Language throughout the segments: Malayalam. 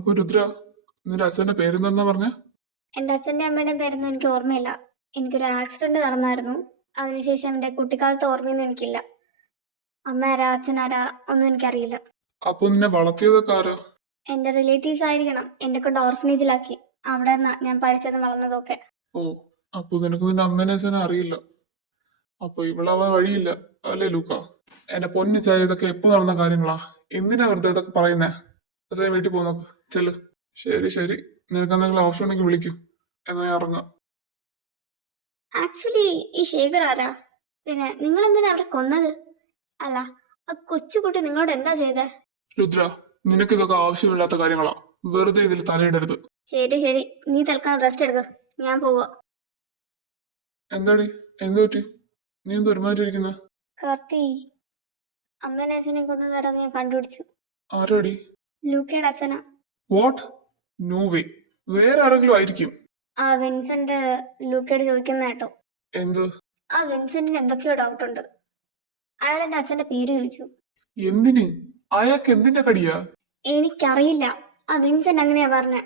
അപ്പൊ രുദ്ര, നിന്റെ അച്ഛന്റെ പേരെന്താ പറഞ്ഞ? എൻ്റെ അച്ഛൻ്റെ അമ്മയുടെ പേരൊന്നും എനിക്ക് ഓർമ്മയില്ല. എനിക്കൊരു ആക്സിഡന്റ് നടന്നായിരുന്നു. അതിനുശേഷം എൻ്റെ കുട്ടിക്കാലത്തെ ഓർമ്മയൊന്നും എനിക്കില്ല. അമ്മ ആരാ അച്ഛനാരാ ഒന്നും എനിക്കറിയില്ല. അപ്പൊ നിന്നെ വളർത്തിയതൊക്കെ ആരാ? എൻ്റെ റിലേറ്റീവ്സ് ആയിരിക്കണം എന്നെ കൊണ്ട് ഓർഫനേജിലാക്കി. അവിടെ നിന്നാ ഞാൻ പഠിച്ചതും വളർന്നതൊക്കെ. ഓ, അപ്പൊ നിനക്ക് നിന്റെ അമ്മേനെ അച്ഛനെ അറിയില്ല. അപ്പൊ ഇവളാവാൻ വഴിയില്ല അല്ലേ ലൂക്ക? എന്റെ പൊന്നിച്ചായ, ഇതൊക്കെ എപ്പോ നടന്ന കാര്യങ്ങളാ. എന്തിനാ വെറുതെ ഇതൊക്കെ പറയുന്നേ? അച്ഛൻ വീട്ടിൽ പോ, നോക്ക്, ചെല്ല്. ശരി ശരി, നിനക്ക് എന്തെങ്കിലും ആവശ്യം ഉണ്ടെങ്കിൽ വിളിക്കും. എന്നാ ഞാൻ ഇറങ്ങാം. ആക്ച്വലി ഈ ശേഖർ ആരാ? പിന്നെ നിങ്ങൾ എന്തിനാ അവരെ കൊന്നത്? അല്ല, ആ കൊച്ചുകുട്ടി നിങ്ങളോട് എന്താ ചെയ്തേ? രുദ്ര, നിനക്ക് ഇതൊക്കെ ആവശ്യമില്ലാത്ത കാര്യങ്ങളാ. വെറുതെ ഇതിൽ തലയിടരുത്. ശരി ശരി, നീ തൽക്കാലം റെസ്റ്റ് എടുക്ക, ഞാൻ പോവാ. എന്താടി, എന്തു പറ്റി? നീ എന്ത് ഒരുമാതിരി ഇരിക്കുന്ന? കാർത്തി, അമ്മേനെ അച്ഛനെ കൊന്നതാരാന്ന് ഞാൻ കണ്ടുപിടിച്ചു. ആരാടി? ലൂക്കയുടെ അച്ഛനാ. വാട്ട്? No way. വേറെ ആരെങ്കിലും ആയിരിക്കും. ആ വിൻസെന്റ് ലൂക്കയോട് ചോദിക്കുന്ന കേട്ടോ. എന്ത്? ആ വിൻസെന്റിന് എന്തൊക്കെയോ ഡൗട്ട് ഉണ്ട്. അയാൾ എന്റെ അച്ഛന്റെ പേര് ചോദിച്ചു. എന്തിന്? അയാൾക്ക് എന്തിന്റെ കടിയാ? എനിക്കറിയില്ല. ആ വിൻസെന്റ് അങ്ങനെയാ പറഞ്ഞ.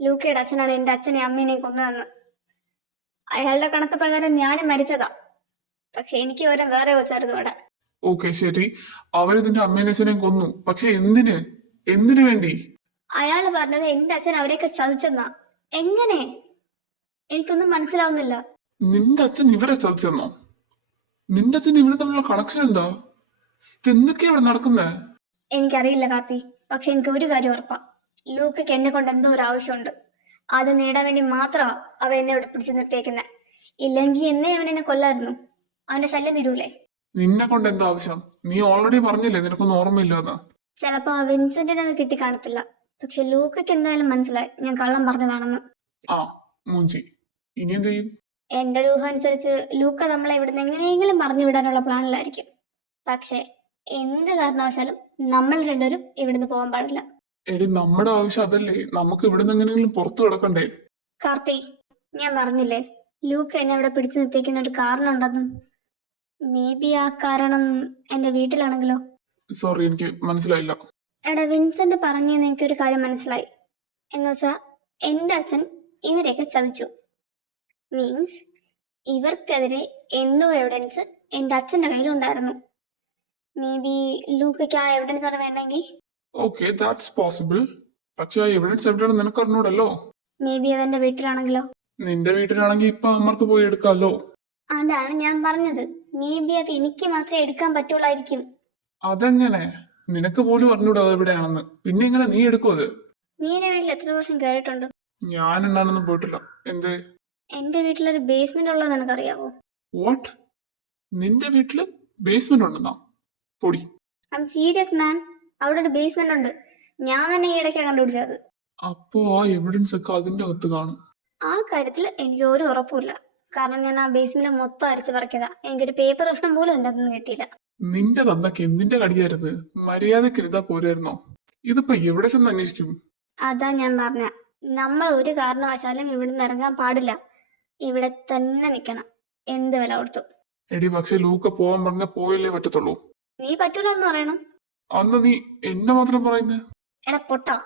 ലൂക്കയുടെ അച്ഛനാണ് എന്റെ അച്ഛനെ അമ്മേനെ കൊന്നതെന്ന്. അയാളുടെ കണക്ക് പ്രകാരം ഞാനും മരിച്ചതാ. പക്ഷെ എനിക്ക് പകരം വേറെ വെച്ചായിരുന്നു അവിടെ. ഓക്കെ ശരി, അവരിതിന്റെ അമ്മേനെ അച്ഛനെയും കൊന്നു. പക്ഷെ എന്തിന്? എന്തിനു വേണ്ടി? അയാള് പറഞ്ഞത് എന്റെ അച്ഛൻ അവരെയൊക്കെ ചതിച്ചെന്നാ. എങ്ങനെ? എനിക്കൊന്നും മനസ്സിലാവുന്നില്ല. നിന്റെ അച്ഛൻ ഇവരെ ചതിച്ചെന്നോ? നിന്റെ അച്ഛൻ ഇവര് തമ്മിലുള്ള കണക്ഷൻ എന്താ? ഇതെന്തൊക്കെയാ ഇവിടെ നടക്കുന്നേ? എനിക്കറിയില്ല കാർത്തി. പക്ഷെ എനിക്ക് ഒരു കാര്യം ഉറപ്പാ. ലൂക്കയ്ക്ക് എന്നെ കൊണ്ട് എന്തോ ഒരു ആവശ്യമുണ്ട്. അത് നേടാൻ വേണ്ടി മാത്രമാ അവ എന്നെ ഇവിടെ പിടിച്ചു നിർത്തിയേക്കുന്നത്. ഇല്ലെങ്കിൽ എന്നെ അവൻ എന്നെ കൊല്ലായിരുന്നു. അവന്റെ ശല്യം തീരൂലേ? നിന്നെ കൊണ്ട് എന്താ ആവശ്യം? നീ ഓൾറെഡി പറഞ്ഞില്ലേ നിനക്കൊന്നും ഓർമ്മയില്ലാന്ന്. ചിലപ്പോ ആ വിൻസെന്റിന് അത് കിട്ടി കാണത്തില്ല. പക്ഷെ ലൂക്കയ്ക്ക് എന്തായാലും മനസ്സിലായി ഞാൻ കള്ളം പറഞ്ഞതാണെന്ന്. ആ മൂഞ്ചി. ഇനി എന്ത് ചെയ്യും? എന്റെ ഊഹം അനുസരിച്ച് ലൂക്ക നമ്മളെ ഇവിടുന്ന് എങ്ങനെയെങ്കിലും പറഞ്ഞു വിടാനുള്ള പ്ലാനിലായിരിക്കും. പക്ഷെ എന്ത് കാരണവശാലും നമ്മൾ രണ്ടുപേരും ഇവിടുന്ന് പോകാൻ പാടില്ല. എടി, നമ്മുടെ ആവശ്യം അതല്ലേ. നമുക്ക് ഇവിടുന്ന് എങ്ങനെയെങ്കിലും പുറത്തു കിടക്കണ്ടേ? കാർത്തി, ഞാൻ പറഞ്ഞില്ലേ ലൂക്ക എന്നെ ഇവിടെ പിടിച്ചു നിർത്തിക്കുന്ന ഒരു കാരണം ഉണ്ടെന്ന്. മേ ബി ആ കാരണം എന്റെ വീട്ടിലാണെങ്കിലോ? സോറി, എനിക്ക് മനസ്സിലായില്ല. എടാ, വിൻസെന്റ് പറഞ്ഞെന്ന് എനിക്കൊരു കാര്യം മനസ്സിലായി. എന്നുവെച്ചാ എന്റെ അച്ഛൻ ഇവരെയൊക്കെ ചതിച്ചു. മീൻസ് ഇവർക്കെതിരെ എന്തോ എവിഡൻസ് എന്റെ അച്ഛന്റെ കയ്യിലുണ്ടായിരുന്നു. മേ ബി ലൂക്കയ്ക്ക് ആ എവിഡൻസ് ആണ് വേണ്ടെങ്കിൽ. Okay, that's possible. പക്ഷെ ആ എവിഡൻസ് എവിടെയാണ് നിനക്ക് അറിഞ്ഞൂടല്ലോ. മേ ബി അതെന്റെ വീട്ടിലാണെങ്കിലോ? നിന്റെ വീട്ടിലാണെങ്കിൽ ഇപ്പൊ അമ്മർക്ക് പോയി എടുക്കാമല്ലോ. അതാണ് ഞാൻ പറഞ്ഞത്. മേ ബി അത് എനിക്ക് മാത്രമേ എടുക്കാൻ പറ്റുള്ളായിരിക്കും. അതെങ്ങനെ? നിനക്ക് പോലും അറിഞ്ഞൂടാ അത് എവിടെയാണെന്ന്. പിന്നെ എങ്ങനെ നീ എടുക്കും അത്? നീ എന്റെ വീട്ടിൽ എത്ര പ്രാവശ്യം കയറിയിട്ടുണ്ട്? ഞാൻ ഉണ്ടാണെന്നും പോയിട്ടില്ല. എന്ത്? എന്റെ വീട്ടിലൊരു ബേസ്മെന്റ് ഉള്ളത് നിനക്കറിയാവോ? വാട്ട്? നിന്റെ വീട്ടില് ബേസ്മെന്റ് ഉണ്ടെന്നാ? പൊടി. ഐ എം സീരിയസ് മാൻ. അവിടെ ഒരു ബേസ്മെന്റ് ഉണ്ട്. ഞാൻ തന്നെ ഈ ഇടയ്ക്കാണ് കണ്ടുപിടിച്ചത്. അപ്പോ ആ എവിഡൻസ് ഒക്കെ അതിന്റെ അകത്ത് കാണും. ആ കാര്യത്തിൽ എനിക്ക് ഒരു ഉറപ്പുമില്ല. കാരണം ഞാൻ ആ ബേസ്മെന്റ് മൊത്തം അടിച്ചു പറിക്കതാ. എനിക്കൊരു പേപ്പർ കഷ്ണം പോലും അതിൻ്റെ അകത്തൊന്നും കിട്ടിയില്ല. നിന്റെ തന്നൊക്കെ എന്തിന്റെ കടിയായിരുന്നു? മര്യാദക്ക് ഇരുതാ പോരായിരുന്നോ? ഇതിപ്പോ എവിടെ ചെന്ന് അന്വേഷിക്കും? അതാ ഞാൻ പറഞ്ഞ, നമ്മൾ ഒരു കാരണവശാലും ഇവിടുന്ന് ഇറങ്ങാൻ പാടില്ല. ഇവിടെ തന്നെ നിക്കണം, എന്ത് വില കൊടുത്തു. എടി, പക്ഷെ ലൂക്ക പോവാൻ പറഞ്ഞ പോയല്ലേ പറ്റത്തുള്ളൂ. നീ പറ്റൂല എന്ന് പറയണം. അന്ന് നീ എന്നെ മാത്രം പറയുന്നേ? എടാ പൊട്ടാ,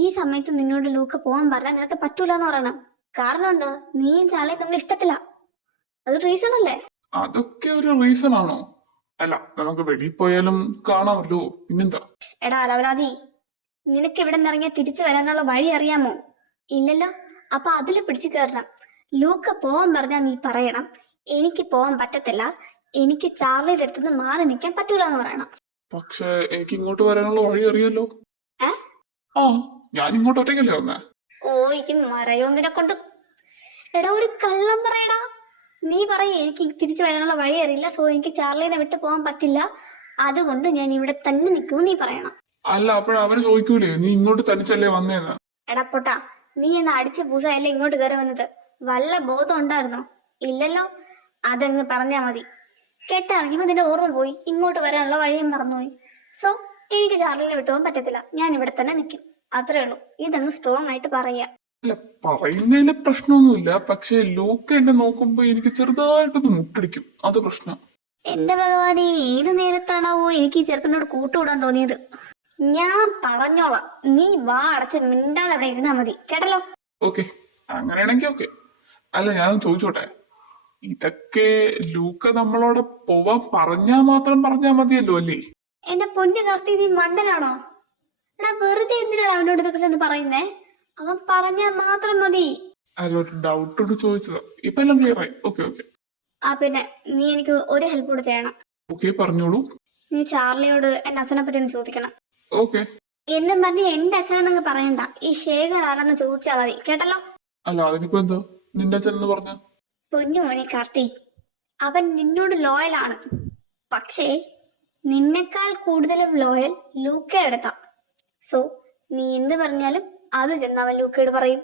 ഈ സമയത്ത് നിന്നോട് ലൂക്ക പോവാൻ പറഞ്ഞാൽ നിനക്ക് പറ്റൂല എന്ന് പറയണം. കാരണം എന്താ? നീയും ചാലയും തമ്മിൽ ഇഷ്ടത്തില്ല. അതൊരു റീസൺ അല്ലേ? അതൊക്കെ ഒരു റീസൺ ആണോ? അല്ല, നമുക്ക് വെളിയിൽ പോയാലും കാണാമല്ലോ. പിന്നെന്താ? എടാ അലവലാതി, നിനക്ക് ഇവിടെ നിന്ന് ഇറങ്ങിയ തിരിച്ചു വരാനുള്ള വഴി അറിയാമോ? ഇല്ലല്ലോ. അപ്പൊ അതില് പിടിച്ചു കയറണം. ലൂക്ക പോവാൻ പറഞ്ഞാൽ നീ പറയണം എനിക്ക് പോവാൻ പറ്റത്തില്ല, എനിക്ക് ചാർലിയുടെ അടുത്തുനിന്ന് മാറി നിൽക്കാൻ പറ്റൂല എന്ന് പറയണം. പക്ഷെ എനിക്ക് ഇങ്ങോട്ട് വരാനുള്ള വഴി അറിയാലോ. ഏ? ആ, ഞാൻ ഇങ്ങോട്ട് ഒറ്റയ്ക്കല്ലേ വന്നേ. ഓ, എനിക്ക് മറയോന്നിനെ കൊണ്ട്. എടാ, ഒരു കള്ളം പറയടാ. നീ പറയേ എനിക്ക് തിരിച്ചു വരാനുള്ള വഴി അറിയില്ല, സോ എനിക്ക് ചാർലിനെ വിട്ട് പോകാൻ പറ്റില്ല, അതുകൊണ്ട് ഞാൻ ഇവിടെ തന്നെ നിൽക്കും നീ പറയണം. അല്ല, അപ്പോഴവര് ചോദിക്കൂലേ നീ ഇങ്ങോട്ട് തനിച്ചല്ലേ വന്നേന്ന്? എടാ പൊട്ടാ, നീ എന്നാ അടിച്ച പൂസയല്ലേ ഇങ്ങോട്ട് കയറി വന്നത്? വല്ല ബോധം ഉണ്ടായിരുന്നോ? ഇല്ലല്ലോ. അതങ്ങ് പറഞ്ഞാ മതി. കെട്ടിറങ്ങിയപ്പോ നിന്റെ ഓർമ്മ പോയി, ഇങ്ങോട്ട് വരാനുള്ള വഴിയും മറന്നുപോയി. സോ എനിക്ക് ചാർലിനെ വിട്ടുപോകാൻ പറ്റത്തില്ല, ഞാൻ ഇവിടെ തന്നെ നിൽക്കും, അത്രേ ഉള്ളൂ. ഇതങ്ങ് സ്ട്രോങ് ആയിട്ട് പറയാ. അല്ല, പറയുന്നതില് പ്രശ്നമൊന്നുമില്ല. പക്ഷെ ലൂക്ക എന്നെ നോക്കുമ്പോ എനിക്ക് ചെറുതായിട്ടൊന്ന് മുട്ടടിക്കും, അത് പ്രശ്നം. എന്റെ ഭഗവാനെ, ഏത് നേരത്താണാവോ എനിക്ക് ഈ ചെറുക്കനോട് കൂട്ടുകൂടാൻ തോന്നിയത്. ഞാൻ പറഞ്ഞോളാം, നീ വാ അടച്ച് മിണ്ടാതെ അവിടെ ഇരുന്നാ മതി, കേട്ടല്ലോ. ഓക്കെ, അങ്ങനെയാണെങ്കിൽ ഓക്കെ. അല്ല, ഞാൻ ചോദിച്ചോട്ടെ, ഇതൊക്കെ ലൂക്ക നമ്മളോട് പോവാൻ പറഞ്ഞാൽ മാത്രം പറഞ്ഞാൽ മതിയല്ലോ അല്ലേ? എന്റെ പൊന്നു കാർത്തി, നീ മണ്ടനാണോ? എടാ വെറുതെ എന്തിനാണ് അവനോട് ഇതൊക്കെ ചെന്ന് പറയുന്നേ? അവൻ പറഞ്ഞാൽ മാത്രം മതി. അല്ല, ഒരു ഡൗട്ടോട് ചോദിച്ചതാ. ഇപ്പൊ എല്ലാം ക്ലിയർ ആയി. ഓക്കെ ഓക്കെ ആ പിന്നെ നീ എനിക്ക് ഒരു ഹെൽപ്പ് കൂടെ ചെയ്യണം. ഓക്കെ, പറഞ്ഞോളൂ. നീ ചാർലിയോട് എന്റെ അച്ഛനെ പറ്റി ഒന്ന് ചോദിക്കണം. ഓക്കെ. എന്നും പറഞ്ഞ് എന്റെ അച്ഛനെന്നങ്ങ് പറയണ്ട, ഈ ശേഖർ ആരാന്ന് ചോദിച്ചാൽ മതി, കേട്ടല്ലോ. അല്ല, അതിനിപ്പോ എന്താ നിന്റെ അച്ഛൻ എന്ന് പറഞ്ഞ? പൊന്നു മോനെ കാർത്തി, അവൻ നിന്നോട് ലോയലാണ്. പക്ഷേ നിന്നെക്കാൾ കൂടുതലും ലോയൽ ലൂക്കയുടെ അടുത്താ. സോ നീ എന്ത് പറഞ്ഞാലും അത് ചെന്ന് അവൻ ലൂക്കയോട് പറയും.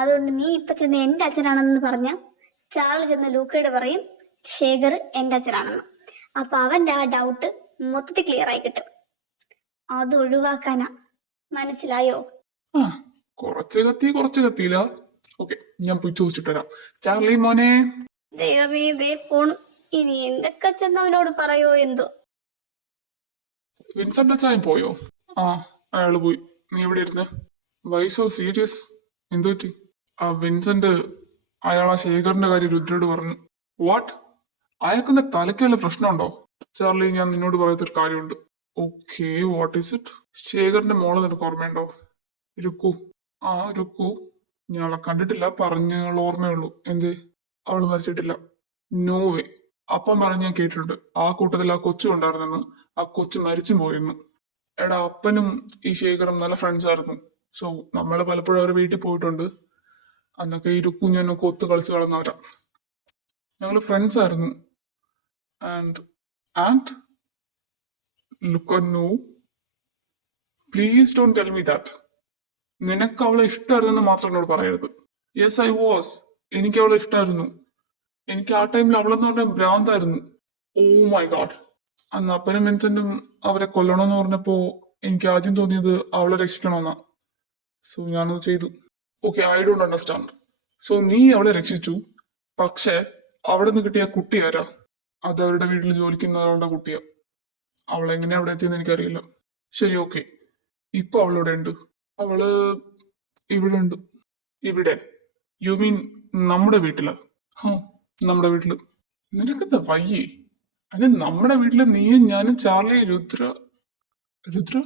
അതുകൊണ്ട് നീ ഇപ്പൊ ചെന്ന് എന്റെ അച്ഛനാണെന്ന് പറഞ്ഞ ചാർലി ചെന്ന് ലൂക്കയോട് പറയും ശേഖർ എന്റെ അച്ഛനാണെന്ന്. അപ്പൊ അവന്റെ ആ ഡൗട്ട് മൊത്തത്തിൽ ക്ലിയർ ആയി കിട്ടും. അത് ഒഴിവാക്കാനാ, മനസ്സിലായോ? ആ, കുറച്ച് കത്തി കുറച്ച് കത്തിയില്ല. ഓക്കെ, ഞാൻ പോയി ചോദിച്ചിട്ട് വരാം. ചാർലി മോനെ. ദൈവമേ, ദേ പോണു. ഇനി എന്തൊക്കെ ചെന്നവനോട് പറയോ എന്തോ. വിൻസെന്റ് അച്ചായൻ പോയോ? ആ, അയാള് പോയി. നീ എവിടെ ഇരുന്ന്? Why so serious? എന്തു പറ്റി? ആ വിൻസെന്റ് അയാൾ ആ ശേഖറിന്റെ കാര്യം രുദ്രയോട് പറഞ്ഞു. വാട്ട്? അയാൾക്കെന്താ തലയ്ക്കുള്ള പ്രശ്നമുണ്ടോ? ചാർലി, ഞാൻ നിന്നോട് പറയാത്തൊരു കാര്യമുണ്ട്. Okay, what is it? ശേഖറിന്റെ മോളെ നിനക്ക് ഓർമ്മയുണ്ടോ? രുക്കു. ആ, രുക്കു. ഞാൻ അവളെ കണ്ടിട്ടില്ല, പറഞ്ഞ ഓർമ്മയുള്ളൂ. എന്തേ? അവള് മരിച്ചിട്ടില്ല. No way. അപ്പം പറഞ്ഞ് ഞാൻ കേട്ടിട്ടുണ്ട് ആ കൂട്ടത്തിൽ ആ കൊച്ചു ഉണ്ടായിരുന്നെന്ന്. ആ കൊച്ചു മരിച്ചു പോയെന്ന്. എടാ, അപ്പനും ഈ ശേഖറും നല്ല ഫ്രണ്ട്സ് ആയിരുന്നു. സോ നമ്മള് പലപ്പോഴും അവരുടെ വീട്ടിൽ പോയിട്ടുണ്ട്. അന്നൊക്കെ ഈ രുക്കു ഞാനൊക്കെ ഒത്തു കളിച്ച് കളന്നവരാ. ഞങ്ങള് ഫ്രണ്ട്സ് ആയിരുന്നു. And and look, no, please don't tell me that. നിനക്ക് അവളെ ഇഷ്ടമായിരുന്നെന്ന് മാത്രം എന്നോട് പറയരുത്. Yes, I was. എനിക്ക് അവളെ ഇഷ്ടമായിരുന്നു. എനിക്ക് ആ ടൈമിൽ അവളെന്ന് പറഞ്ഞാൽ ഭ്രാന്തായിരുന്നു. Oh my God. അന്ന് അപ്പനും വിൻസെന്റും അവരെ കൊല്ലണമെന്ന് പറഞ്ഞപ്പോ എനിക്ക് ആദ്യം തോന്നിയത് അവളെ രക്ഷിക്കണമെന്നാ. സോ ഞാനത് ചെയ്തു. Okay, I don't understand. So നീ അവളെ രക്ഷിച്ചു, പക്ഷെ അവിടെ നിന്ന് കിട്ടിയ കുട്ടി ആരാ? അത് അവരുടെ വീട്ടിൽ ജോലിക്കുന്ന ഒരാളുടെ കുട്ടിയാ. അവളെങ്ങനെയാ അവിടെ എത്തിയെന്ന് എനിക്കറിയില്ല. ശരി, ഓക്കെ. ഇപ്പൊ അവളിവിടെ ഉണ്ട്. അവള് ഇവിടെ ഉണ്ട്. ഇവിടെ? യു മീൻ നമ്മുടെ വീട്ടില്? ഹ, നമ്മുടെ വീട്ടില്. നിനക്കെന്താ വയ്യേ? അല്ല, നമ്മുടെ വീട്ടില് നീയും ഞാനും ചാർലി, രുദ്ര രുദ്ര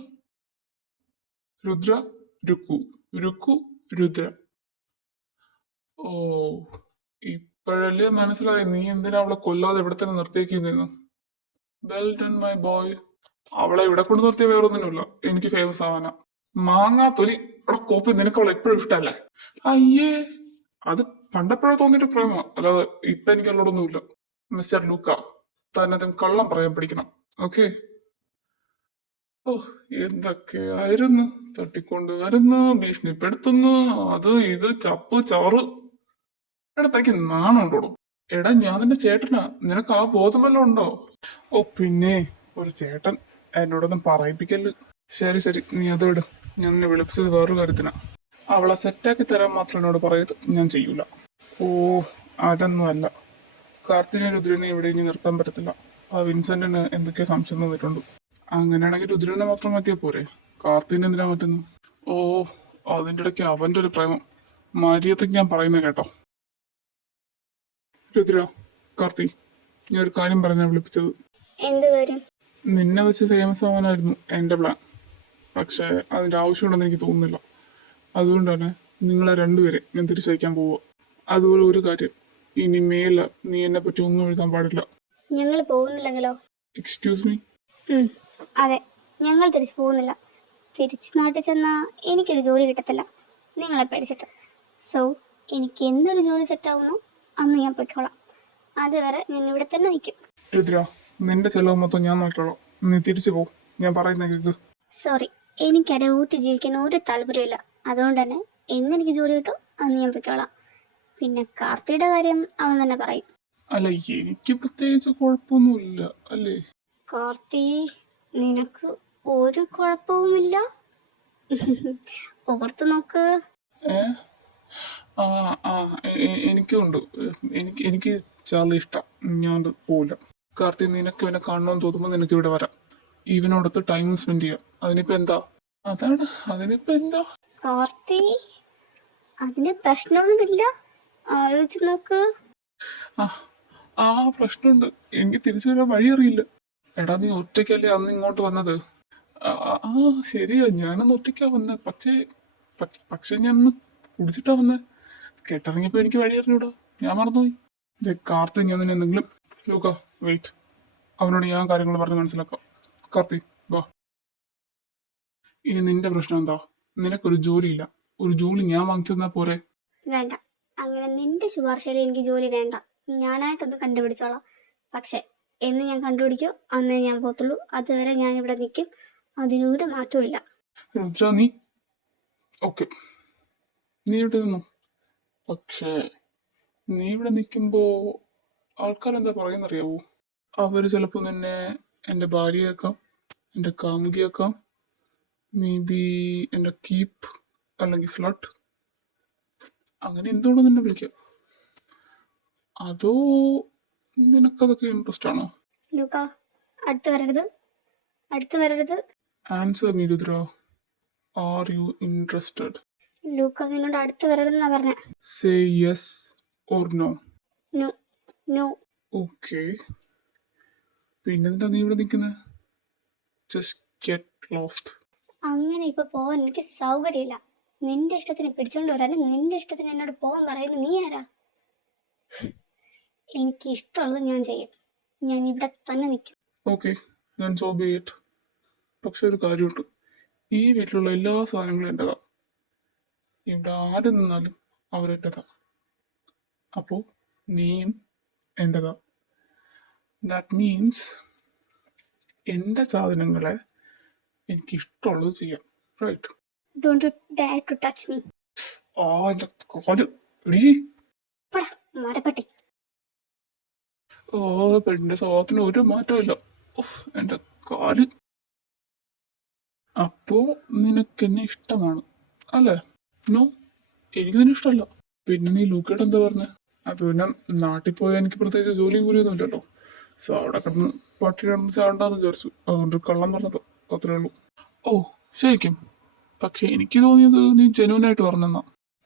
രുദ്ര രുക്കു രുക്കു രുദ്ര. ഓ, ഇപ്പോഴല്ലേ മനസ്സിലായി നീ എന്തിനാ അവളെ കൊല്ലാതെ ഇവിടെ തന്നെ നിർത്തിയേക്കുന്നു. Well done my boy. അവളെ ഇവിടെ കൊണ്ട് നിർത്തിയ വേറൊന്നിനുമില്ല, എനിക്ക് ഫേമസ് ആവാനാ. മാങ്ങാ തൊലി. അവിടെ കോപ്പി, നിനക്ക് അവളെ എപ്പോഴും ഇഷ്ടല്ലേ? അയ്യേ, അത് പണ്ടപ്പോഴോ തോന്നിയിട്ട് പ്രേമ, അല്ലാതെ ഇപ്പൊ എനിക്ക് അവളോടൊന്നുമില്ല. മിസ്റ്റർ ലൂക്ക, തന്നെ കള്ളം പറയാൻ പഠിക്കണം. ഓക്കെ? ഓ, എന്തൊക്കെയായിരുന്നു. തട്ടിക്കൊണ്ട് വരുന്നു, ഭീഷണിപ്പെടുത്തുന്നു, അത് ഇത് ചപ്പ് ചവറ്. എടാ, തനിക്ക് നാണുണ്ടോടോ? എടാ, ഞാൻ നിന്റെ ചേട്ടനാ. നിനക്ക് ആ ബോധം വല്ലതും ഉണ്ടോ? ഓ പിന്നെ, ഒരു ചേട്ടൻ. എന്നോടൊന്നും പറയിപ്പിക്കല്. ശരി ശരി, നീ അത് വിട്. ഞാൻ നിന്നെ വിളിപ്പിച്ചത് വേറൊരു കാര്യത്തിനാ. അവളെ സെറ്റാക്കി തരാൻ മാത്രം എന്നോട് പറയത് ഞാൻ ചെയ്യൂല. ഓ, അതൊന്നും അല്ല. കാർത്തികനെ രുദ്രനെ ഇവിടെ ഇനി നിർത്താൻ പറ്റത്തില്ല. ആ വിൻസെന്റിന് എന്തൊക്കെയോ സംശയം തന്നിട്ടുണ്ട്. അങ്ങനെയാണെങ്കിൽ രുദ്രനെ മാത്രം മാറ്റിയാ പോരെ? കാർത്തികനെ എന്തിനാ മാറ്റുന്നു? ഓ, അതിൻ്റെ ഇടയ്ക്ക് അവന്റെ ഒരു പ്രേമം. മര്യാദയ്ക്ക് ഞാൻ പറയുന്നത് കേട്ടോ. രുദ്ര, കാർത്തി, ഞാൻ ഒരു കാര്യം പറഞ്ഞാ വിളിപ്പിച്ചത്. എന്ത് കാര്യം? നിന്നെ വെച്ച് ഫേമസ് ആവാനായിരുന്നു എൻ്റെ പ്ലാൻ. പക്ഷേ അതിൻ്റെ ആവശ്യമുണ്ടെന്ന് എനിക്ക് തോന്നുന്നില്ല. അതുകൊണ്ട് തന്നെ നിങ്ങളെ രണ്ടുപേരെ ഞാൻ തിരിച്ചയക്കാൻ പോവുക. അതുപോലെ ഒരു കാര്യം, ഇനി മേല നീ എന്നെ പറ്റി ഒന്നും എഴുതാൻ പാടില്ല. ഞങ്ങൾ പോകുന്നില്ലെങ്കിലോ? Excuse me? അതെ, ഞങ്ങൾ തിരിച്ചു പോകുന്നില്ല. തിരിച്ചു നാട്ടിൽ ചെന്നാൽ എനിക്കൊരു ജോലി കിട്ടത്തില്ല, നിങ്ങളെ പേടിച്ചിട്ട്. സോ എനിക്ക് എന്തൊരു ജോലി സെറ്റാവുന്നു അന്ന് ഞാൻ പൊയ്ക്കോളാം. അതുവരെ ഞാൻ ഇവിടെ തന്നെ നിൽക്കും. രുദ്ര, നിന്റെ ചെലവ് മൊത്തം ഞാൻ നോക്കിക്കോളാം. നീ തിരിച്ചു പോ. ഞാൻ പറയുന്ന കേക്ക്. സോറി, എനിക്കരെ ഊറ്റി ജീവിക്കാൻ ഒരു താല്പര്യമില്ല. അതുകൊണ്ട് തന്നെ എന്നെനിക്ക് ജോലി കിട്ടും അന്ന് ഞാൻ പൊയ്ക്കോളാം. പിന്നെ കാർത്തിയുടെ കാര്യം അവൻ തന്നെ പറയും. അല്ല, എനിക്ക് പ്രത്യേകിച്ച് കുഴപ്പമൊന്നുമില്ല അല്ലേ? കാർത്തി, നിനക്ക് ഒരു കുഴപ്പവുമില്ല? ഓർത്ത് നോക്ക്. ഏ ആ ആ എനിക്കുണ്ട്. എനിക്ക് ചാർലി ഇഷ്ടം. ഞാൻ പോവില്ല. കാർത്തി, നിനക്ക് ഇവനെ കാണണമെന്ന് തോന്നുമ്പോൾ നിനക്ക് ഇവിടെ വരാം. ഇവനോടൊത്ത് ടൈം സ്പെൻഡ് ചെയ്യാം. അതിനിപ്പോ എന്താ? അതാണ്, അതിനിപ്പോ എന്താ? കാർത്തി, അതിന് പ്രശ്നമൊന്നുമില്ല. ആലോചിച്ച് നോക്ക്. ആ ആ പ്രശ്നമുണ്ട്. എനിക്ക് തിരിച്ചു വരാൻ വഴി അറിയില്ല. എടാ നീ ഒറ്റയ്ക്കല്ലേ അന്ന് ഇങ്ങോട്ട് വന്നത്? ആ ആ, ശരിയാ, ഞാനന്ന് ഒറ്റയ്ക്കാ വന്നത്. പക്ഷെ ഞാൻ അന്ന് കുടിച്ചിട്ടാ വന്നത്. കേട്ടിറങ്ങിയപ്പോ എനിക്ക് വഴി അറിഞ്ഞൂടാ, ഞാൻ മറന്നുപോയി. കാർത്തി, ഞാൻ നിന്നെ എന്തെങ്കിലും... ലൂക്ക, വെയിറ്റ്, അവനോട് ഞാൻ കാര്യങ്ങൾ പറഞ്ഞ് മനസ്സിലാക്കാം. കാർത്തി, വാ. ഇനി നിന്റെ പ്രശ്നം എന്താ? നിനക്കൊരു ജോലിയില്ല. ഒരു ജോലി ഞാൻ വാങ്ങിച്ചു തന്നാ പോരെ? വേണ്ട, അങ്ങനെ നിന്റെ ശുപാർശയിൽ എനിക്ക് ജോലി വേണ്ട. ഞാനായിട്ടൊന്ന് കണ്ടുപിടിച്ചോളാം. പക്ഷെ എന്ന് ഞാൻ കണ്ടുപിടിക്കൂ അന്നേ ഞാൻ പോത്തുള്ളൂ. അതുവരെ ഞാൻ ഇവിടെ നിൽക്കും. അതിനൊരു മാറ്റവും ഇല്ല. രുദ്ര, നീ... ഓക്കെ, നീ ഇവിടെ നിന്നു. പക്ഷേ നീ ഇവിടെ നിൽക്കുമ്പോ ആൾക്കാരെന്താ പറയുന്നറിയാവോ? അവര് ചിലപ്പോ നിന്നെ എൻ്റെ ഭാര്യയാക്കാം, എൻ്റെ കാമുകിയാക്കാം, മേ ബി എൻ്റെ കീപ്പ് അല്ലെങ്കിൽ സ്ലട്ട്, അങ്ങനെ എന്തുകൊണ്ടോ നിന്നെ വിളിക്കാം. അതോ നിനക്കതൊക്കെ ഇൻട്രസ്റ്റ് ആണോ? ലൂക്ക, അടുത്ത് വരരുത്, അടുത്ത് വരരുത്. Answer me Rudra, are you interested? Luca, നിന്നോട് അടുത്ത് വരരുതെന്നാ പറഞ്ഞ. Say yes or no. No, no. Okay, പിന്നെന്താ നീ ഇവിടെ നിൽക്കുന്നത്? Just get lost. അങ്ങനെ ഇപ്പൊ പോവാൻ എനിക്ക് സൗകര്യമില്ല. നിന്റെ ഇഷ്ടത്തിന് പിടിച്ചോണ്ട് വരാനും നിന്റെ ഇഷ്ടത്തിന് എന്നോട് പോവാൻ പറയുന്നു നീ ആരാ? എനിക്ക് ഇഷ്ടമുള്ളത് ഞാൻ ചെയ്യും. ഞാൻ ഇവിടെ തന്നെ നിൽക്കും. ഓക്കെ, ഞാൻ സോ ബി ഇറ്റ്. പക്ഷെ ഒരു കാര്യമുണ്ട്, ഈ വീട്ടിലുള്ള എല്ലാ സാധനങ്ങളും എൻ്റെതാ. ഇവിടെ ആര് നിന്നാലും അവരെൻ്റെതാ. അപ്പോൾ നീയും എൻ്റെതാ. ദാറ്റ് മീൻസ് എൻ്റെ സാധനങ്ങളെ എനിക്ക് ഇഷ്ടമുള്ളത് ചെയ്യാം, right? Don't you dare to touch me. ആ എൻ്റെ കാല് എടീ. പടാ മരപ്പട്ടി. ഓ, പെണ്ണിൻ്റെ സ്വഭാവത്തിന് ഒരു മാറ്റമില്ല. ഓഫ്, എൻ്റെ കാല്. അപ്പോ നിനക്കെന്നെ ഇഷ്ടമാണ് അല്ലേ? നോ, എനിക്ക് നിന്നെ ഇഷ്ടമല്ല. പിന്നെ നീ ലൂക്കയുടെ എന്താ പറഞ്ഞ? അത് പിന്നെ നാട്ടിൽ പോയാൽ എനിക്ക് പ്രത്യേകിച്ച് ജോലിയും കൂലിയൊന്നും ഇല്ലല്ലോ. സോ അവിടെ കിടന്ന് പട്ടി കിടന്ന് ചാണ്ടാന്ന് വിചാരിച്ചു. അതുകൊണ്ട് കള്ളം പറഞ്ഞത്, അത്രേ ഉള്ളൂ. ഓ, ശരിക്കും? പക്ഷെ എനിക്ക് തോന്നിയത് നീ ജെന്യൂനായിട്ട് പറഞ്ഞെന്നാ.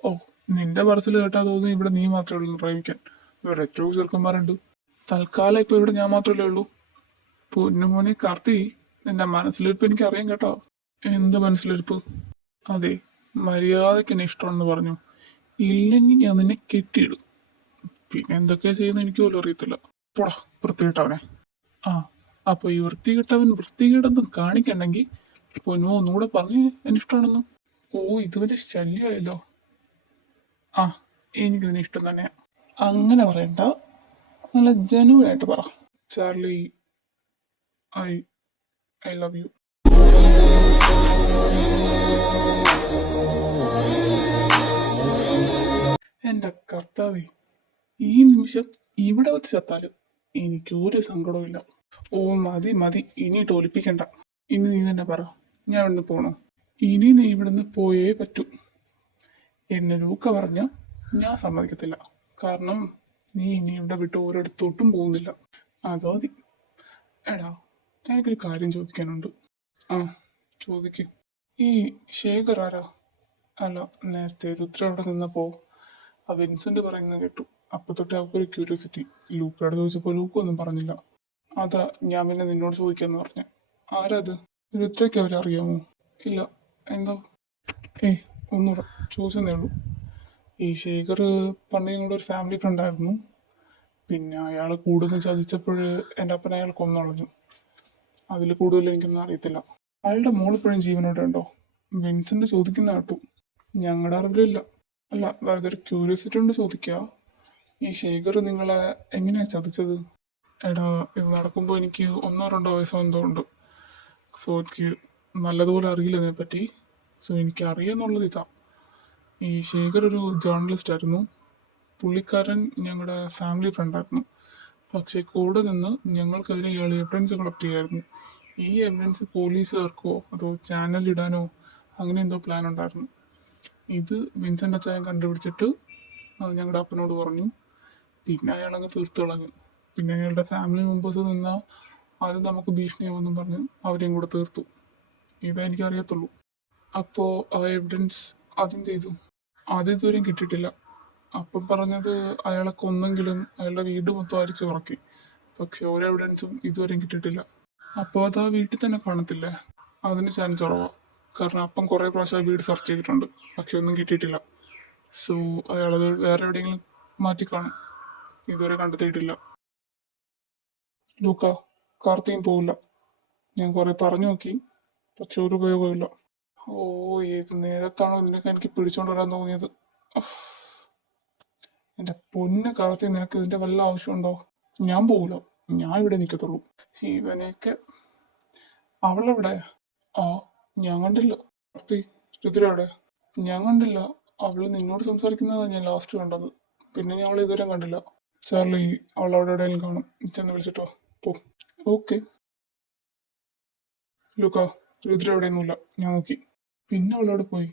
ഓ, നിന്റെ പറച്ചിൽ കേട്ടാ തോന്നി ഇവിടെ നീ മാത്രമേ ഉള്ളൂ പ്രേമിക്കാൻ. ഇവിടെ എത്രയോ ചെറുക്കന്മാരുണ്ട്. തൽക്കാലം ഇപ്പൊ ഇവിടെ ഞാൻ മാത്രമല്ലേ ഉള്ളൂ. പൊന്നുമോനെ കാർത്തി, നിന്റെ മനസ്സിലിരിപ്പ് എനിക്ക് അറിയാം കേട്ടോ. എന്ത് മനസ്സിലിരിപ്പ്? അതെ, മര്യാദയ്ക്ക് എന്നെ ഇഷ്ടമാണെന്ന് പറഞ്ഞു. ഇല്ലെങ്കിൽ ഞാൻ നിന്നെ കെട്ടിയിടും. പിന്നെ എന്തൊക്കെയാ ചെയ്യുന്ന എനിക്ക് പോലും അറിയത്തില്ല. പോടാ വൃത്തികെട്ടവനെ. ആ, അപ്പൊ ഈ വൃത്തികെട്ടവൻ വൃത്തികേടെന്ന് കാണിക്കണ്ടെങ്കിൽ പൊന്നോ ഒന്നുകൂടെ പറഞ്ഞേ എന്നെ ഇഷ്ടമാണെന്ന്. ഓ, ഇത് വലിയ ശല്യമായല്ലോ. ആ, എനിക്കിതിനെ ഇഷ്ടം തന്നെയാ. അങ്ങനെ പറയണ്ട, നല്ല ജനുവനായിട്ട് പറ. Charlie, I I love you. എന്റെ കർത്താവേ, ഈ നിമിഷം ഇവിടെ വെച്ച് ചത്താലും എനിക്ക് ഒരു സങ്കടവും ഇല്ല. ഓ, മതി മതി, ഇനിയിട്ട് ഒലിപ്പിക്കണ്ട. ഇനി നീ തന്നെ പറ, ഞാൻ ഇവിടുന്ന് പോണോ? ഇനി നീ ഇവിടുന്ന് പോയേ പറ്റൂ എന്ന് ലൂക്ക പറഞ്ഞ ഞാൻ സമ്മതിക്കത്തില്ല. കാരണം നീ ഇനി ഇവിടെ വിട്ട് ഒരിടത്തോട്ടും പോകുന്നില്ല. അതോ മതി. എടാ, എനിക്കൊരു കാര്യം ചോദിക്കാനുണ്ട്. ആ, ചോദിക്കും. ഈ ശേഖർ ആരാ? അല്ല, നേരത്തെ രുദ്ര അവിടെ നിന്നപ്പോ ആ വിൻസെന്റ് പറയുന്നത് കേട്ടു. അപ്പൊ തൊട്ട് അവൾക്കൊരു ക്യൂരിയോസിറ്റി. ലൂക്കയോട് ചോദിച്ചപ്പോൾ ലൂക്ക ഒന്നും പറഞ്ഞില്ല. അതാ ഞാൻ പിന്നെ നിന്നോട് ചോദിക്കാന്ന് പറഞ്ഞ. ആരാത്? രുദ്രയ്ക്ക് അവരറിയാമോ? ഇല്ല. എന്താ? ഏയ്, ഒന്നുകൂടെ ചോദിച്ചെന്നേ ഉള്ളൂ. ഈ ശേഖർ പണ്ട് ഞങ്ങളുടെ ഒരു ഫാമിലി ഫ്രണ്ട് ആയിരുന്നു. പിന്നെ അയാൾ കൂടുതൽ ചതിച്ചപ്പോൾ എൻ്റെ അപ്പനെ അയാൾ കൊന്നളഞ്ഞു. അതിൽ കൂടുതൽ എനിക്കൊന്നും അറിയത്തില്ല. അയാളുടെ മോളിപ്പോഴും ജീവനോടെ ഉണ്ടോ? വിൻസെന്റ് ചോദിക്കുന്ന കേട്ടു. ഞങ്ങളുടെ അറിവിലില്ല. അല്ല, വെറുതെ ഒരു ക്യൂരിയോസിറ്റി കൊണ്ട് ചോദിക്കുക. ഈ ശേഖർ നിങ്ങളെ എങ്ങനെയാ ചതിച്ചത്? എടാ, ഇത് നടക്കുമ്പോൾ എനിക്ക് 1-2 വയസ്സോ എന്തോ ഉണ്ട്. സോ എനിക്ക് നല്ലതുപോലെ അറിയില്ല ഇതിനെപ്പറ്റി. സോ എനിക്ക് അറിയാന്നുള്ളത് ഇതാ. ഈ ശേഖർ ഒരു ജേർണലിസ്റ്റ് ആയിരുന്നു. പുള്ളിക്കാരൻ ഞങ്ങളുടെ ഫാമിലി ഫ്രണ്ടായിരുന്നു. പക്ഷേ കൂടെ നിന്ന് ഞങ്ങൾക്കെതിരെ ഇയാൾ എവിഡൻസ് കളക്ട് ചെയ്യായിരുന്നു. ഈ എവിഡൻസ് പോലീസുകാർക്കോ അതോ ചാനലിടാനോ അങ്ങനെ എന്തോ പ്ലാൻ ഉണ്ടായിരുന്നു. ഇത് വിൻസെൻ്റ് അച്ചായൻ കണ്ടുപിടിച്ചിട്ട് ഞങ്ങളുടെ അപ്പനോട് പറഞ്ഞു. പിന്നെ അയാൾ അങ്ങ് തീർത്തു കളഞ്ഞു. പിന്നെ അയാളുടെ ഫാമിലി മെമ്പേഴ്സ് നിന്ന അത് നമുക്ക് ഭീഷണിയാവുമെന്നും പറഞ്ഞ് അവരെയും കൂടെ തീർത്തു. ഇതേ എനിക്കറിയത്തുള്ളൂ. അപ്പോൾ ആ എവിഡൻസ് ആദ്യം ചെയ്തു, അത് ഇതുവരെയും കിട്ടിയിട്ടില്ല. അപ്പം പറഞ്ഞത് അയാളെ കൊന്നെങ്കിലും അയാളുടെ വീട് മൊത്തം അരിച്ചു ഉറക്കി. പക്ഷെ ഒരു എവിഡൻസും ഇതുവരെയും കിട്ടിയിട്ടില്ല. അപ്പോൾ അത് ആ വീട്ടിൽ തന്നെ കാണത്തില്ലേ? അതിന് ചാൻസ് കുറവാ. കാരണം അപ്പം കുറേ പ്രാവശ്യം ആ വീട് സെർച്ച് ചെയ്തിട്ടുണ്ട്, പക്ഷെ ഒന്നും കിട്ടിയിട്ടില്ല. സോ അയാളത് വേറെ എവിടെയെങ്കിലും മാറ്റി കാണും. ഇതുവരെ കണ്ടെത്തിയിട്ടില്ല. ലൂക്ക, കാർത്തിയും പോവില്ല. ഞാൻ കുറെ പറഞ്ഞു നോക്കി, പക്ഷെ ഒരു ഉപയോഗമില്ല. ഓ, ഏത് നേരത്താണോ നിനക്ക് എനിക്ക് പിടിച്ചോണ്ട് വരാൻ തോന്നിയത്. അഫ്. എന്റെ പൊന്ന് കാർത്തി, നിനക്ക് ഇതിന്റെ വല്ല ആവശ്യമുണ്ടോ? ഞാൻ പോവില്ല, ഞാൻ ഇവിടെ നിൽക്കത്തുള്ളൂ. ഇവനെയൊക്കെ. അവളെവിടെ? ആ, ഞാൻ കണ്ടില്ല. കാർത്തി, രുദ്ര എവിടെ? ഞാൻ കണ്ടില്ല. അവള് നിന്നോട് സംസാരിക്കുന്നതാണ് ഞാൻ ലാസ്റ്റ് കണ്ടത്. പിന്നെ ഞാൻ അവളെ ഇതുവരെ കണ്ടില്ല. ചാർലി, അവൾ അവിടെ എവിടെയെങ്കിലും കാണും. ചെന്ന് വിളിച്ചിട്ടോ പോ. ഓക്കെ. ലൂക്ക, രുദ്ര എവിടെയൊന്നുമില്ല, ഞാൻ നോക്കി. പിന്നെ അവളവിടെ പോയി.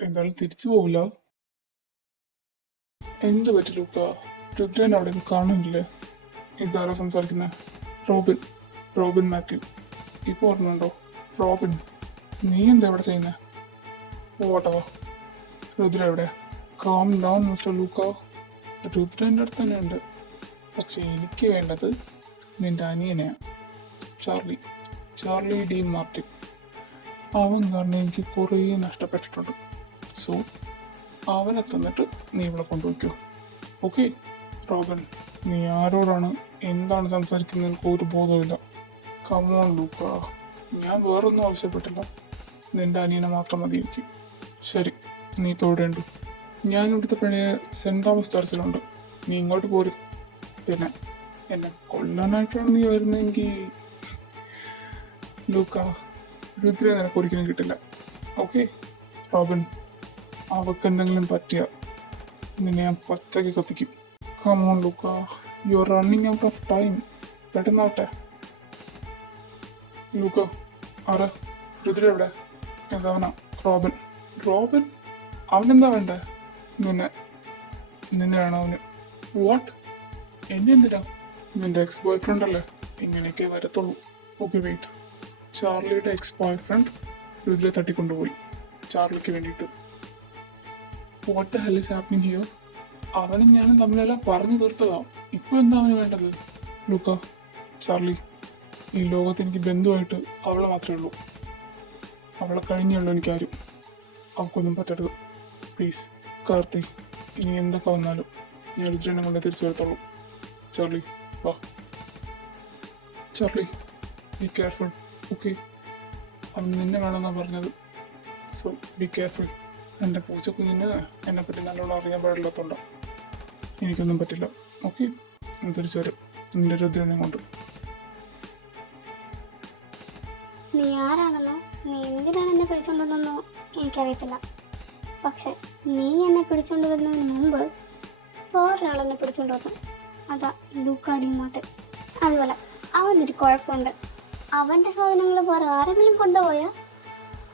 എന്തായാലും തിരിച്ചു പോവില്ല. എന്ത് പറ്റി ലൂക്ക? രുദ്രൻ അവിടെ കാണുന്നില്ലേ? ഇതാരാ സംസാരിക്കുന്നത്? റോബിൻ. റോബിൻ മാത്യു. ഇപ്പോൾ ഓർമ്മയുണ്ടോ? റോബിൻ, നീ എന്താ ഇവിടെ ചെയ്യുന്നത്? ഓട്ടവാ. രുദ്ര എവിടെ? കാം ഡൗൺ മിസ്റ്റർ ലൂക്ക. രുദ്രൻ്റെ അടുത്ത് തന്നെ ഉണ്ട്. പക്ഷെ എനിക്ക് വേണ്ടത് നിന്റെ അനിയനെയാണ്, ചാർലി. Charlie D Martin. അവൻ കാരണം എനിക്ക് കുറേ നഷ്ടപ്പെട്ടിട്ടുണ്ട്. സോ അവനെ തന്നിട്ട് നീ ഇവിടെ കൊണ്ടുപോയിക്കോ. ഓക്കെ? റോബിൻ, നീ ആരോടാണ് എന്താണ് സംസാരിക്കുന്നത് എനിക്ക് ഒരു ബോധമില്ല. കമോൺ ലൂക്ക, ഞാൻ വേറൊന്നും ആവശ്യപ്പെട്ടില്ല. നിന്റെ അനിയനെ മാത്രം മതി എനിക്ക്. ശരി, നീ ഇപ്പോൾ എവിടെയുണ്ട്? ഞാൻ ഇവിടുത്തെ പഴയ സെൻറ് തോമസ് ചർച്ചിലുണ്ട്. നീ ഇങ്ങോട്ട് പോരും. പിന്നെ എന്നെ കൊല്ലാനായിട്ടാണ് നീ വരുന്നതെങ്കിൽ ലൂക്ക, രുദ്ര നിനക്ക് ഒരിക്കലും കിട്ടില്ല. ഓക്കെ? റോബിൻ, അവൾക്ക് എന്തെങ്കിലും പറ്റിയ നിന്നെ ഞാൻ പച്ചയ്ക്ക് കത്തിക്കും. Come on Luca, you are running out of time. പെട്ടെന്നാവട്ടെ. ലൂക്ക, ആരാ? രുദ്ര എവിടെ? എന്താവനാ? റോബിൻ. റോബിൻ? അവനെന്താ വേണ്ടേ? നിന്നെ വേണം അവന്. വാട്ട്? എന്നെ എന്തിനാ? നിന്റെ എക്സ് ബോയ് ഫ്രണ്ട് അല്ലേ? ഇങ്ങനെയൊക്കെ വരത്തുള്ളൂ. Okay, wait. ചാർലിയുടെ എക്സ് ബോയ് ഫ്രണ്ട് രുദ്ര തട്ടിക്കൊണ്ടുപോയി ചാർലിക്ക് വേണ്ടിയിട്ട്. What the hell is happening here? അവനും ഞാനും തമ്മിലെല്ലാം പറഞ്ഞു തീർത്തതാ. ഇപ്പൊ എന്താ അവന് വേണ്ടത്? ലൂക്ക, ചാർലി, ഈ ലോകത്ത് എനിക്ക് ബന്ധുവായിട്ട് അവളെ മാത്രമേ ഉള്ളൂ. അവളെ കഴിഞ്ഞുള്ളൂ എനിക്കാരും. അവൾക്കൊന്നും പറ്റരുത്. പ്ലീസ് കാർത്തി, ഇനി എന്തൊക്കെ വന്നാലും ഞാൻ രുദ്രനെ കൊണ്ട് തിരിച്ചു വരത്തുള്ളൂ. ചാർലി, വാ. Charlie, be careful. ഓക്കെ? അവൻ നിന്നെ വേണമെന്നാണ് പറഞ്ഞത്. So be careful. എൻ്റെ പൂച്ചക്കുഞ്ഞിന് എന്നെപ്പറ്റി നല്ലോണം അറിയാൻ പാടില്ലാത്തതുകൊണ്ടോ എനിക്കൊന്നും പറ്റില്ല. ഓക്കെ? ഞാൻ തിരിച്ചു വരും നിന്റെ രുദ്രനെ കൊണ്ട്. നീ ആരാണെന്നോ നീ എന്തിനാണ് എന്നെ പിടിച്ചോണ്ടെന്നോ എനിക്കറിയത്തില്ല. പക്ഷെ നീ എന്നെ പിടിച്ചോണ്ട് വരുന്നതിന് മുമ്പ് വേറൊരാളെന്നെ പിടിച്ചോണ്ട് വന്നു. അതാ ലൂക്ക ഡി മാർട്ടിൻ. അതുപോലെ അവനൊരു കുഴപ്പമുണ്ട്. അവൻ്റെ സാധനങ്ങൾ വേറെ ആരെങ്കിലും കൊണ്ടുപോയാൽ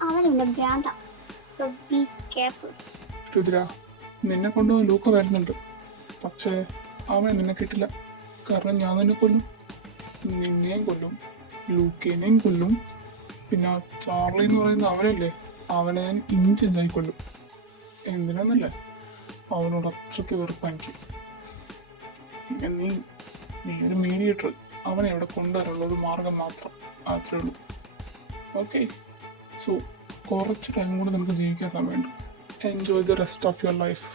അവനുണ്ട് ഭ്രാന്ത. So be careful. രുദ്ര, നിന്നെ കൊണ്ടുപോയി ലൂക്ക വരുന്നുണ്ട്. പക്ഷേ അവനെ നിന്നെ കിട്ടില്ല. കാരണം ഞാൻ നിന്നെ കൊല്ലും. നിന്നെയും കൊല്ലും, ലൂക്കേനെയും കൊല്ലും. പിന്നെ ആ ചാർലി എന്ന് പറയുന്ന അവനല്ലേ, അവനെ ഞാൻ ഇഞ്ചിഞ്ചായി കൊല്ലും. എന്തിനാന്നല്ലേ, അവനോട് അത്രയ്ക്ക് വെറുപ്പാക്കി. പിന്നെ നീ ഒരു മീഡിയേറ്റർ. അവനെ ഇവിടെ കൊണ്ടുവരാനുള്ള ഒരു മാർഗം മാത്രം. അത്രേ ഉള്ളൂ. ഓക്കെ? സോ കുറച്ച് ടൈം കൂടെ നമുക്ക് ജീവിക്കാൻ സമയമുണ്ട്. Enjoy the rest of your life.